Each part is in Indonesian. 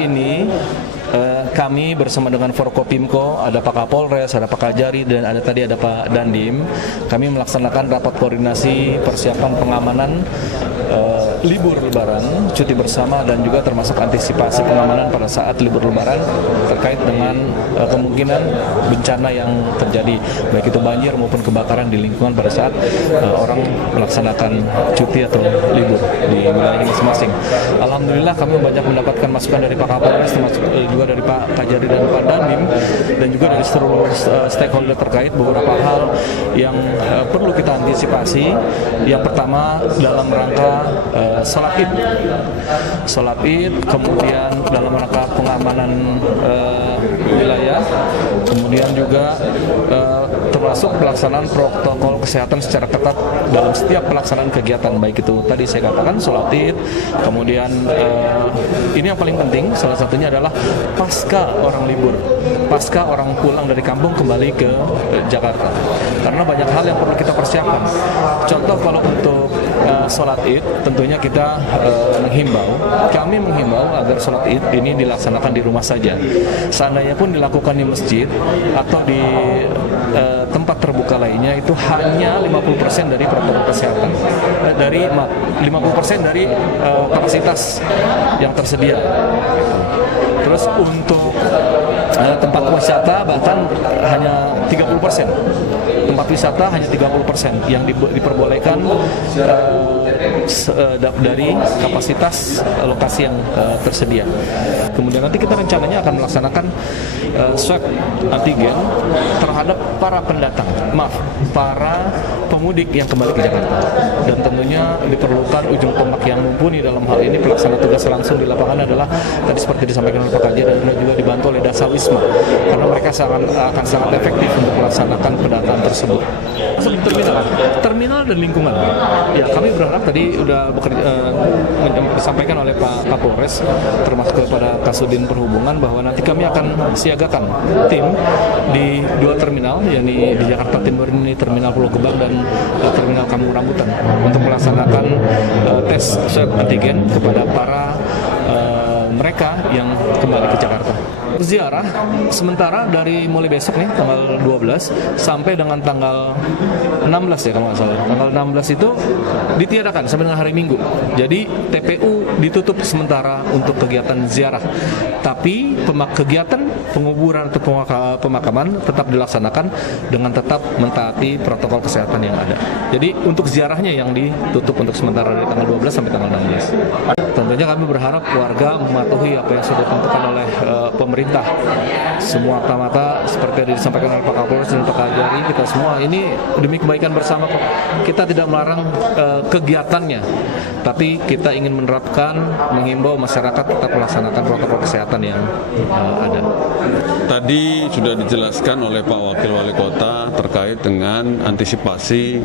hari ini kami bersama dengan Forkopimko, ada Pak Kapolres, ada Pak Kajari, dan tadi ada Pak Dandim. Kami melaksanakan rapat koordinasi persiapan pengamanan libur Lebaran, cuti bersama, dan juga termasuk antisipasi pengamanan pada saat libur Lebaran terkait dengan kemungkinan bencana yang terjadi, baik itu banjir maupun kebakaran di lingkungan pada saat orang melaksanakan cuti atau libur di wilayah masing-masing. Alhamdulillah kami banyak mendapatkan masukan dari Pak Kapolres, termasuk juga dari Pak Kajari dan Pak Dandim, dan juga dari seluruh stakeholder terkait beberapa hal yang perlu kita antisipasi. Yang pertama dalam rangka sholat id, kemudian dalam rangka pengamanan wilayah, kemudian juga termasuk pelaksanaan protokol kesehatan secara ketat dalam setiap pelaksanaan kegiatan, baik itu tadi saya katakan sholat id, kemudian ini yang paling penting salah satunya adalah pasca orang libur, pasca orang pulang dari kampung kembali ke Jakarta, karena banyak hal yang perlu kita persiapkan. Contoh kalau untuk sholat id, tentunya kita kami menghimbau agar sholat id ini dilaksanakan di rumah saja. Seandainya pun dilakukan di masjid atau di tempat terbuka lainnya, itu hanya 50% dari protokol kesehatan, 50% dari kapasitas yang tersedia. Terus untuk tempat wisata bahkan hanya 30%. Tempat wisata hanya 30% yang diperbolehkan dari kapasitas lokasi yang tersedia. Kemudian nanti kita rencananya akan melaksanakan swab antigen terhadap para pemudik yang kembali ke Jakarta. Dan tentunya diperlukan ujung tombak yang mumpuni dalam hal ini pelaksana tugas langsung di lapangan adalah tadi seperti disampaikan oleh Pak Kajari, dan juga dibantu oleh Dasawisma, karena mereka akan sangat efektif untuk melaksanakan pendataan tersebut. Masuk di terminal dan lingkungan. Ya, kami berharap tadi sudah disampaikan oleh Pak Kapolres, termasuk kepada Kasudin Perhubungan, bahwa nanti kami akan siagakan tim di 2 terminal, yakni di Jakarta Timur ini Terminal Pulau Gebang dan Terminal Kampung Rambutan, untuk melaksanakan tes swab antigen kepada para mereka yang kembali ke Jakarta. Ziarah sementara dari mulai besok nih tanggal 12 sampai dengan tanggal 16 ya kalau nggak salah. Tanggal 16 itu ditiadakan sampai dengan hari Minggu. Jadi TPU ditutup sementara untuk kegiatan ziarah. Tapi kegiatan penguburan atau pemakaman tetap dilaksanakan dengan tetap mentaati protokol kesehatan yang ada. Jadi untuk ziarahnya yang ditutup untuk sementara dari tanggal 12 sampai tanggal 16. Tentunya kami berharap warga mematuhi apa yang sudah ditentukan oleh pemerintah. Semua mata seperti yang disampaikan oleh Pak Kapolres dan Pak Kajari, kita semua ini demi kebaikan bersama kok. Kita tidak melarang kegiatannya, tapi kita ingin menerapkan, menghimbau masyarakat tetap melaksanakan protokol kesehatan yang ada. Tadi sudah dijelaskan oleh Pak Wakil Wali Kota terkait dengan antisipasi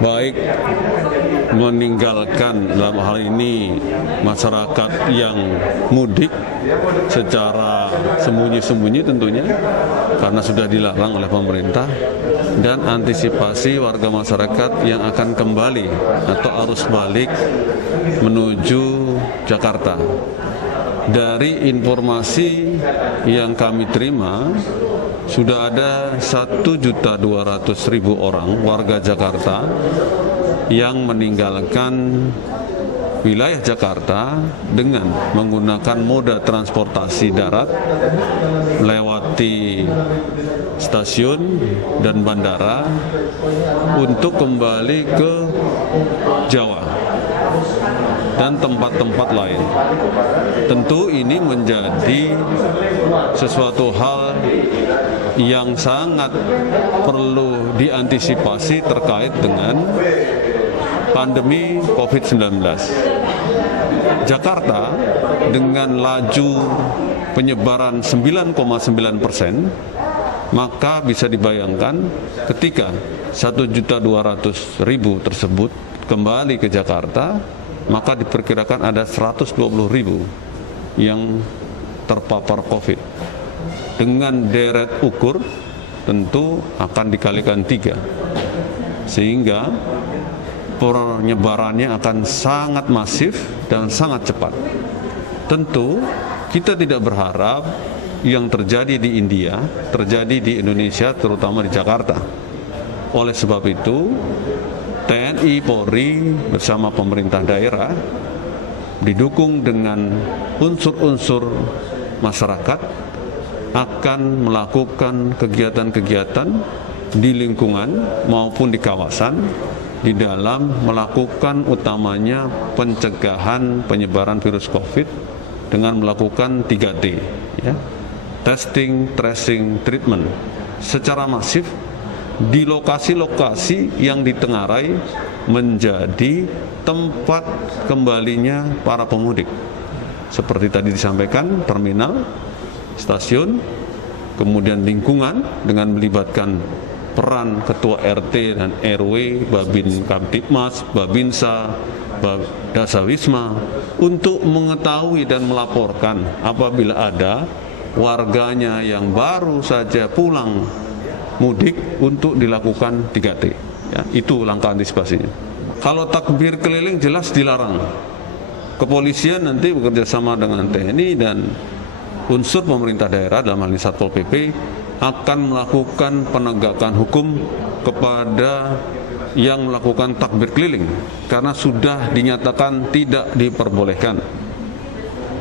baik meninggalkan dalam hal ini masyarakat yang mudik secara sembunyi-sembunyi tentunya karena sudah dilarang oleh pemerintah, dan antisipasi warga masyarakat yang akan kembali atau arus balik menuju Jakarta. Dari informasi yang kami terima, sudah ada 1.200.000 orang warga Jakarta yang meninggalkan wilayah Jakarta dengan menggunakan moda transportasi darat melewati stasiun dan bandara untuk kembali ke Jawa dan tempat-tempat lain. Tentu ini menjadi sesuatu hal yang sangat perlu diantisipasi terkait dengan pandemi COVID-19. Jakarta dengan laju penyebaran 9,9%, maka bisa dibayangkan ketika 1.200.000 tersebut kembali ke Jakarta, maka diperkirakan ada 120.000 yang terpapar COVID. Dengan deret ukur tentu akan dikalikan 3, sehingga penyebarannya akan sangat masif dan sangat cepat. Tentu kita tidak berharap yang terjadi di India terjadi di Indonesia, terutama di Jakarta. Oleh sebab itu, TNI Polri bersama pemerintah daerah didukung dengan unsur-unsur masyarakat akan melakukan kegiatan-kegiatan di lingkungan maupun di kawasan di dalam melakukan utamanya pencegahan penyebaran virus COVID dengan melakukan 3T, ya. Testing, tracing, treatment secara masif di lokasi-lokasi yang ditengarai menjadi tempat kembalinya para pemudik. Seperti tadi disampaikan, terminal, stasiun, kemudian lingkungan dengan melibatkan peran Ketua RT dan RW, Babin Kamtibmas, Babinsa, Dasawisma untuk mengetahui dan melaporkan apabila ada warganya yang baru saja pulang mudik untuk dilakukan 3T. Ya, itu langkah antisipasinya. Kalau takbir keliling jelas dilarang. Kepolisian nanti bekerja sama dengan TNI dan unsur pemerintah daerah dalam hal ini Satpol PP akan melakukan penegakan hukum kepada yang melakukan takbir keliling karena sudah dinyatakan tidak diperbolehkan.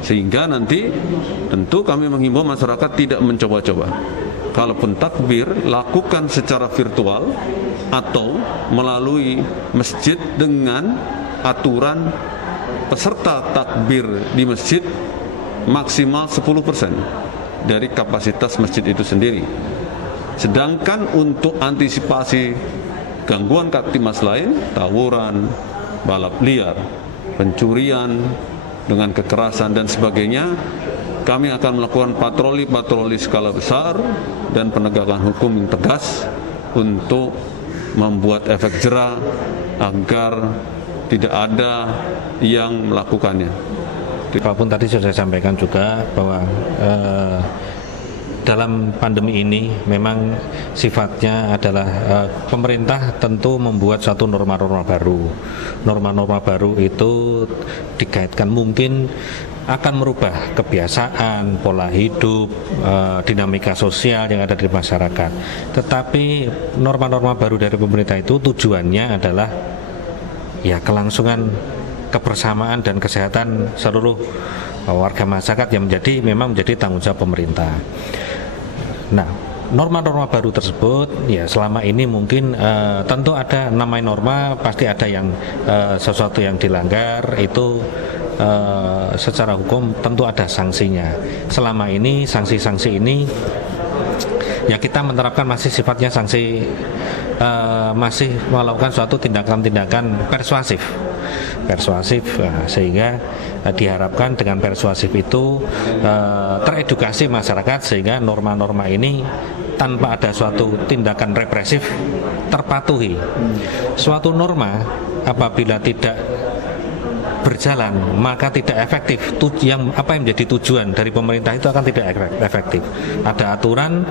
Sehingga nanti tentu kami menghimbau masyarakat tidak mencoba-coba. Kalaupun takbir, lakukan secara virtual atau melalui masjid dengan aturan peserta takbir di masjid maksimal 10% dari kapasitas masjid itu sendiri. Sedangkan untuk antisipasi gangguan Kamtibmas lain, tawuran, balap liar, pencurian dengan kekerasan dan sebagainya, kami akan melakukan patroli-patroli skala besar dan penegakan hukum yang tegas untuk membuat efek jera agar tidak ada yang melakukannya. Walaupun tadi sudah saya sampaikan juga bahwa dalam pandemi ini memang sifatnya adalah pemerintah tentu membuat suatu norma-norma baru. Norma-norma baru itu dikaitkan mungkin akan merubah kebiasaan, pola hidup, dinamika sosial yang ada di masyarakat. Tetapi norma-norma baru dari pemerintah itu tujuannya adalah ya kelangsungan kebersamaan dan kesehatan seluruh warga masyarakat yang memang menjadi tanggung jawab pemerintah. Nah, norma-norma baru tersebut ya selama ini mungkin tentu ada namanya norma, pasti ada yang sesuatu yang dilanggar itu secara hukum tentu ada sanksinya. Selama ini sanksi-sanksi ini ya kita menerapkan masih sifatnya sanksi, masih melakukan suatu tindakan-tindakan persuasif, sehingga diharapkan dengan persuasif itu teredukasi masyarakat sehingga norma-norma ini tanpa ada suatu tindakan represif terpatuhi. Suatu norma apabila tidak berjalan maka tidak efektif. Apa yang menjadi tujuan dari pemerintah itu akan tidak efektif. Ada aturan,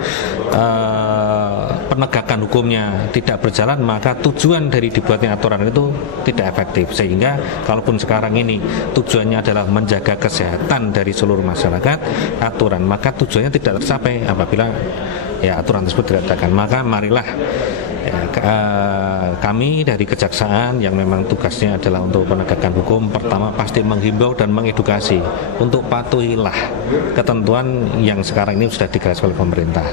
penegakan hukumnya tidak berjalan maka tujuan dari dibuatnya aturan itu tidak efektif. Sehingga kalaupun sekarang ini tujuannya adalah menjaga kesehatan dari seluruh masyarakat, aturan maka tujuannya tidak tercapai apabila ya aturan tersebut tidak ditegakkan. Maka marilah kami dari Kejaksaan yang memang tugasnya adalah untuk penegakan hukum, pertama pasti menghimbau dan mengedukasi untuk patuhilah ketentuan yang sekarang ini sudah digariskan oleh pemerintah.